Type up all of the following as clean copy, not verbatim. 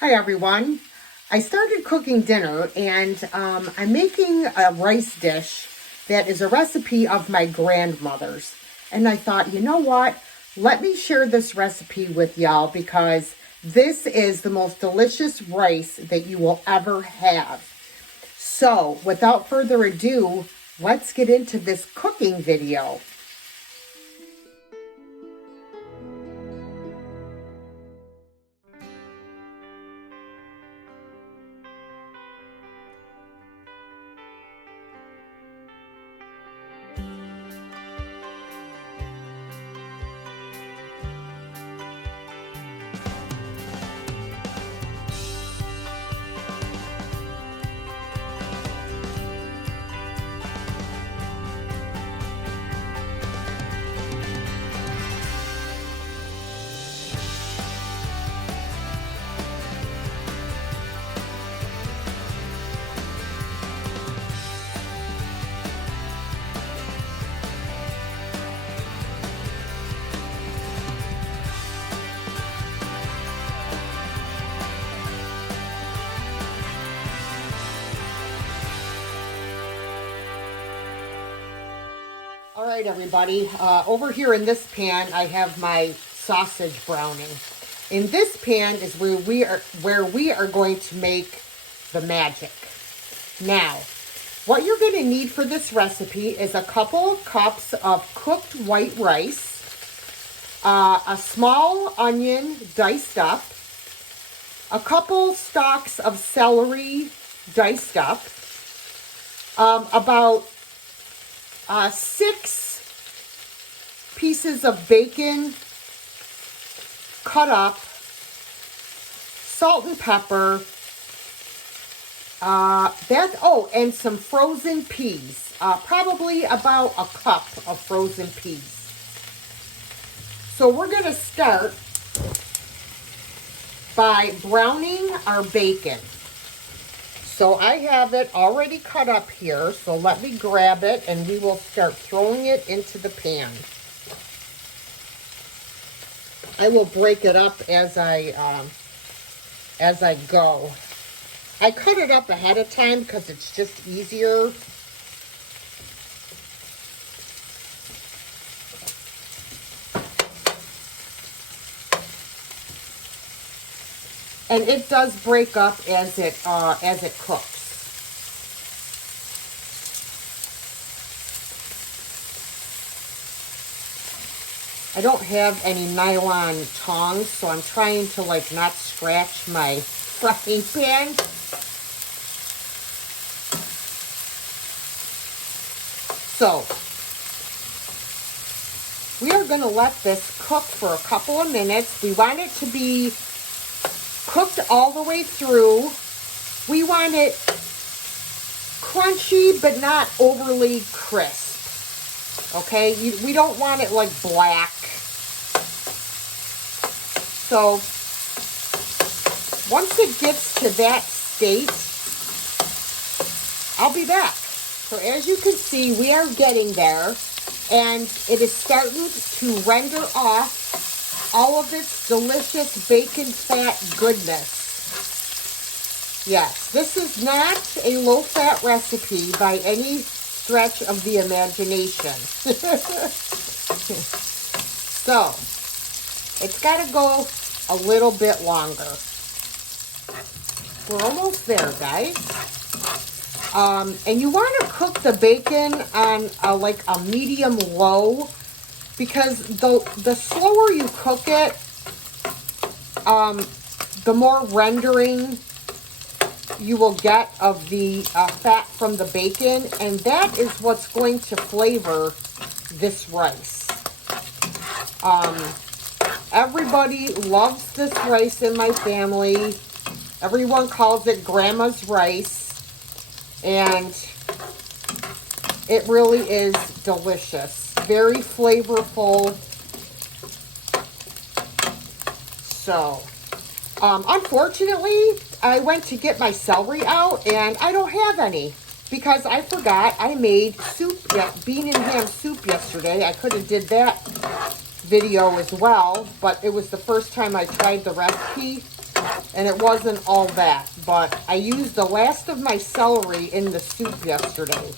Hi everyone. I started cooking dinner and I'm making a rice dish that is a recipe of my grandmother's. And I thought, you know what? Let me share this recipe with y'all because this is the most delicious rice that you will ever have. So without further ado, let's get into this cooking video. All right, everybody. Over here in this pan, I have my sausage browning. In this pan is where we are going to make the magic. Now, what you're going to need for this recipe is a couple cups of cooked white rice, a small onion diced up, a couple stalks of celery diced up, about 6 pieces of bacon cut up, salt and pepper, and some frozen peas, probably about a cup of frozen peas. So we're going to start by browning our bacon. So I have it already cut up here, so let me grab it and we will start throwing it into the pan. I will break it up as I go. I cut it up ahead of time because it's just easier. And it does break up as it cooks. I don't have any nylon tongs, so I'm trying to not scratch my frying pan. So we are going to let this cook for a couple of minutes. We want it to be cooked all the way through. We want it crunchy, but not overly crisp. Okay? We don't want it black. So, once it gets to that state, I'll be back. So, as you can see, we are getting there, and it is starting to render off all of its delicious bacon fat goodness. Yes, this is not a low-fat recipe by any stretch of the imagination. So, it's got to go a little bit longer. We're almost there, guys. And you want to cook the bacon on a medium low, because the slower you cook it, the more rendering you will get of the fat from the bacon, and that is what's going to flavor this rice. Everybody loves this rice in my family. Everyone calls it Grandma's rice, and it really is delicious. Very flavorful. So, unfortunately, I went to get my celery out and I don't have any because I forgot I made bean and ham soup yesterday. I could have did that video as well, but it was the first time I tried the recipe. and it wasn't all that. But I used the last of my celery in the soup yesterday.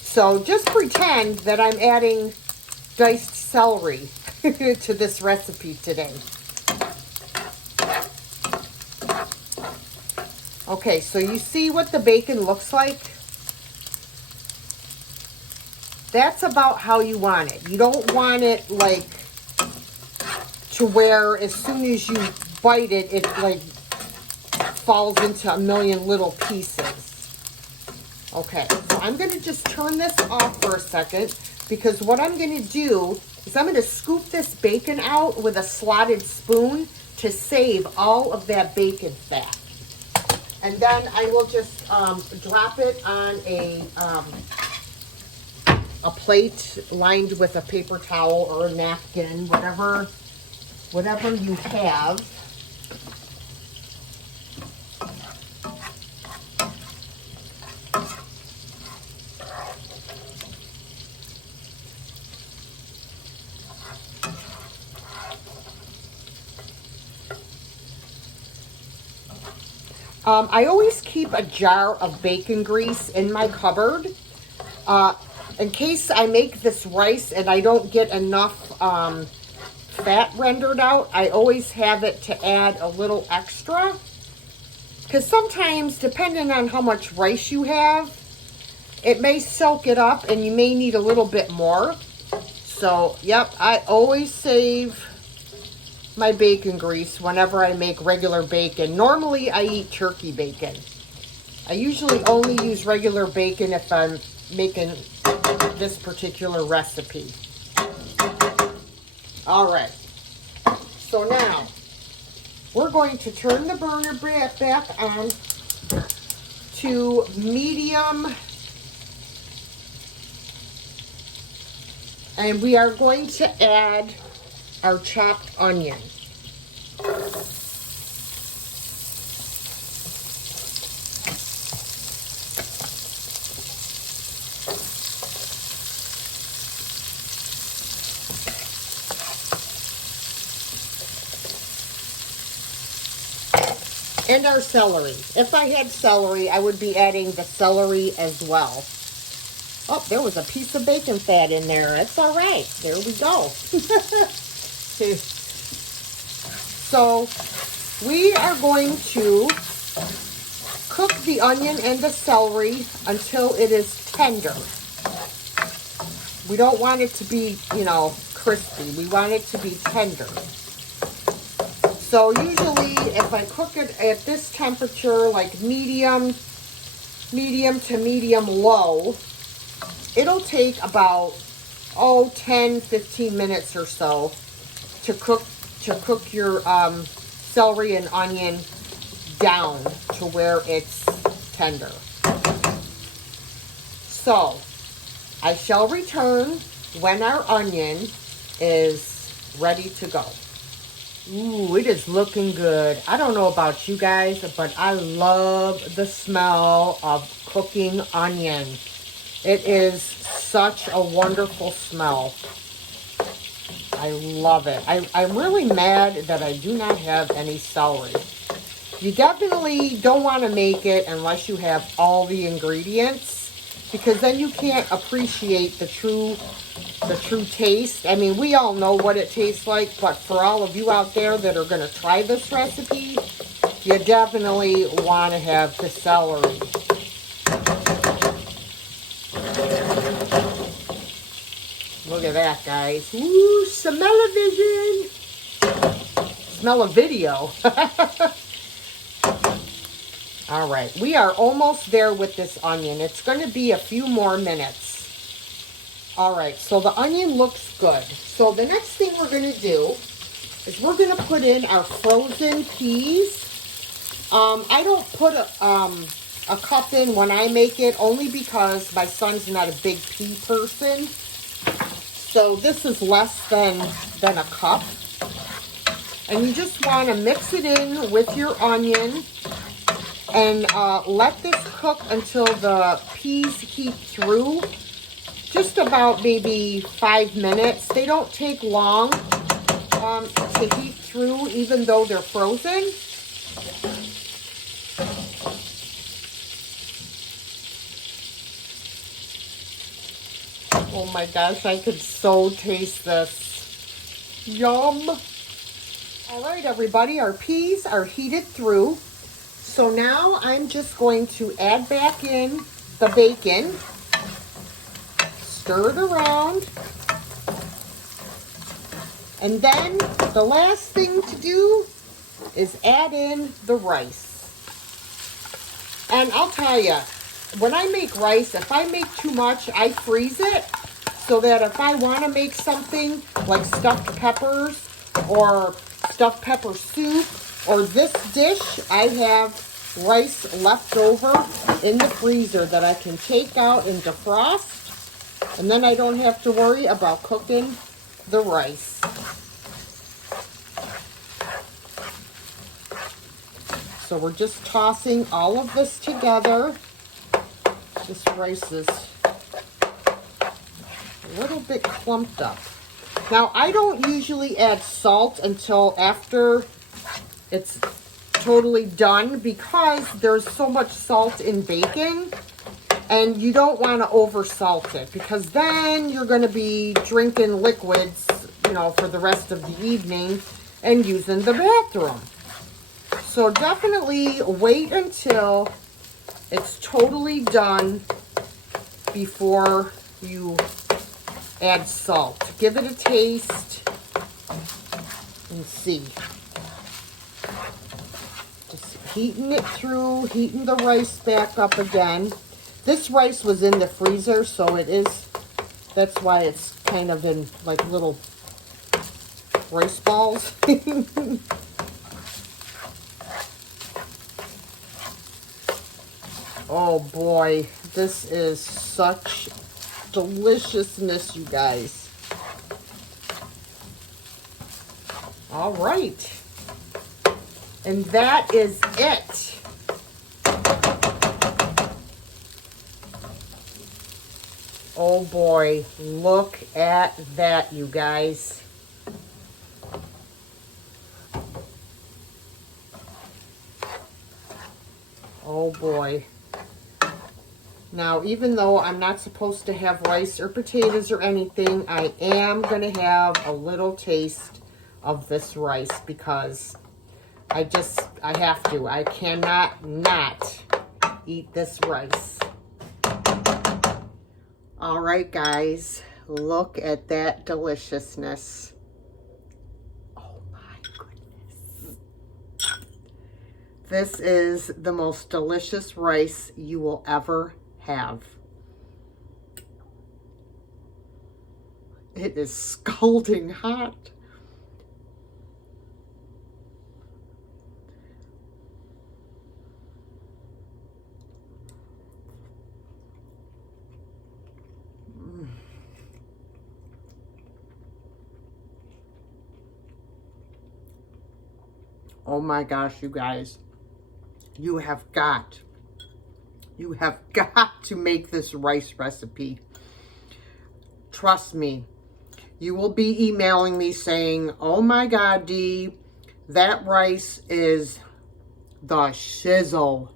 So just pretend that I'm adding diced celery to this recipe today. Okay, so you see what the bacon looks like? That's about how you want it. You don't want it like to where as soon as you bite it, it like falls into a million little pieces. Okay, so I'm going to just turn this off for a second because what I'm going to do is I'm going to scoop this bacon out with a slotted spoon to save all of that bacon fat. And then I will just drop it on a plate lined with a paper towel or a napkin, whatever you have. I always keep a jar of bacon grease in my cupboard in case I make this rice and I don't get enough fat rendered out. I always have it to add a little extra because sometimes, depending on how much rice you have, it may soak it up and you may need a little bit more. So, yep, I always save my bacon grease whenever I make regular bacon. Normally, I eat turkey bacon. I usually only use regular bacon if I'm making this particular recipe. All right. So now, we're going to turn the burner back on to medium. And we are going to add our chopped onion. And our celery. If I had celery, I would be adding the celery as well. Oh, there was a piece of bacon fat in there. It's all right. There we go. So we are going to cook the onion and the celery until it is tender. We don't want it to be, crispy. We want it to be tender. So usually if I cook it at this temperature, like medium to medium low, it'll take about 10-15 minutes or so to cook your celery and onion down to where it's tender. So I shall return when our onion is ready to go. Ooh, it is looking good. I don't know about you guys, but I love the smell of cooking onion. It is such a wonderful smell. I love it. I'm really mad that I do not have any celery. You definitely don't want to make it unless you have all the ingredients, because then you can't appreciate the true taste. I mean, we all know what it tastes like, but for all of you out there that are going to try this recipe, you definitely want to have the celery. Look at that, guys. Ooh, smell-o-vision. Smell-o-video. All right, we are almost there with this onion. It's going to be a few more minutes. All right, so the onion looks good. So the next thing we're going to do is we're going to put in our frozen peas. I don't put a cup in when I make it, only because my son's not a big pea person. So this is less than a cup. And you just want to mix it in with your onion and let this cook until the peas heat through. Just about maybe 5 minutes. They don't take long to heat through, even though they're frozen. Oh my gosh, I could so taste this. Yum. All right, everybody, our peas are heated through. So now I'm just going to add back in the bacon. Stir it around. And then the last thing to do is add in the rice. And I'll tell you, when I make rice, if I make too much, I freeze it so that if I want to make something like stuffed peppers or stuffed pepper soup or this dish, I have rice left over in the freezer that I can take out and defrost, and then I don't have to worry about cooking the rice. So we're just tossing all of this together. This rice is a little bit clumped up. Now, I don't usually add salt until after it's totally done because there's so much salt in bacon, and you don't want to over salt it because then you're going to be drinking liquids, you know, for the rest of the evening and using the bathroom. So definitely wait until it's totally done before you add salt. Give it a taste and see. Just heating it through, heating the rice back up again. This rice was in the freezer, so it is, that's why it's kind of in like little rice balls. Oh boy, this is such deliciousness, you guys. All right. And that is it. Oh boy, look at that, you guys. Oh boy. Now, even though I'm not supposed to have rice or potatoes or anything, I am going to have a little taste of this rice because I have to. I cannot not eat this rice. All right, guys, look at that deliciousness. Oh my goodness. This is the most delicious rice you will ever have. It is scalding hot. Oh my gosh, you guys. You have got to make this rice recipe. Trust me. You will be emailing me saying, oh my God, Dee, that rice is the shizzle.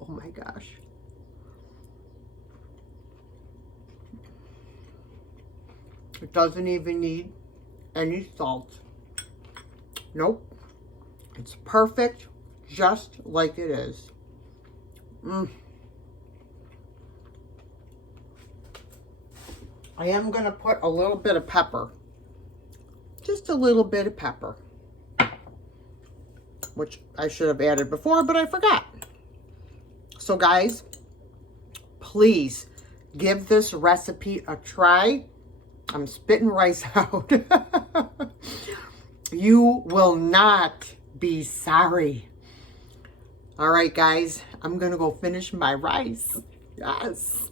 Oh my gosh. It doesn't even need any salt. Nope. It's perfect, just like it is. I am going to put a little bit of pepper. Just a little bit of pepper. Which I should have added before, but I forgot. So guys, please give this recipe a try. I'm spitting rice out. You will not be sorry. All right, guys, I'm going to go finish my rice. Yes.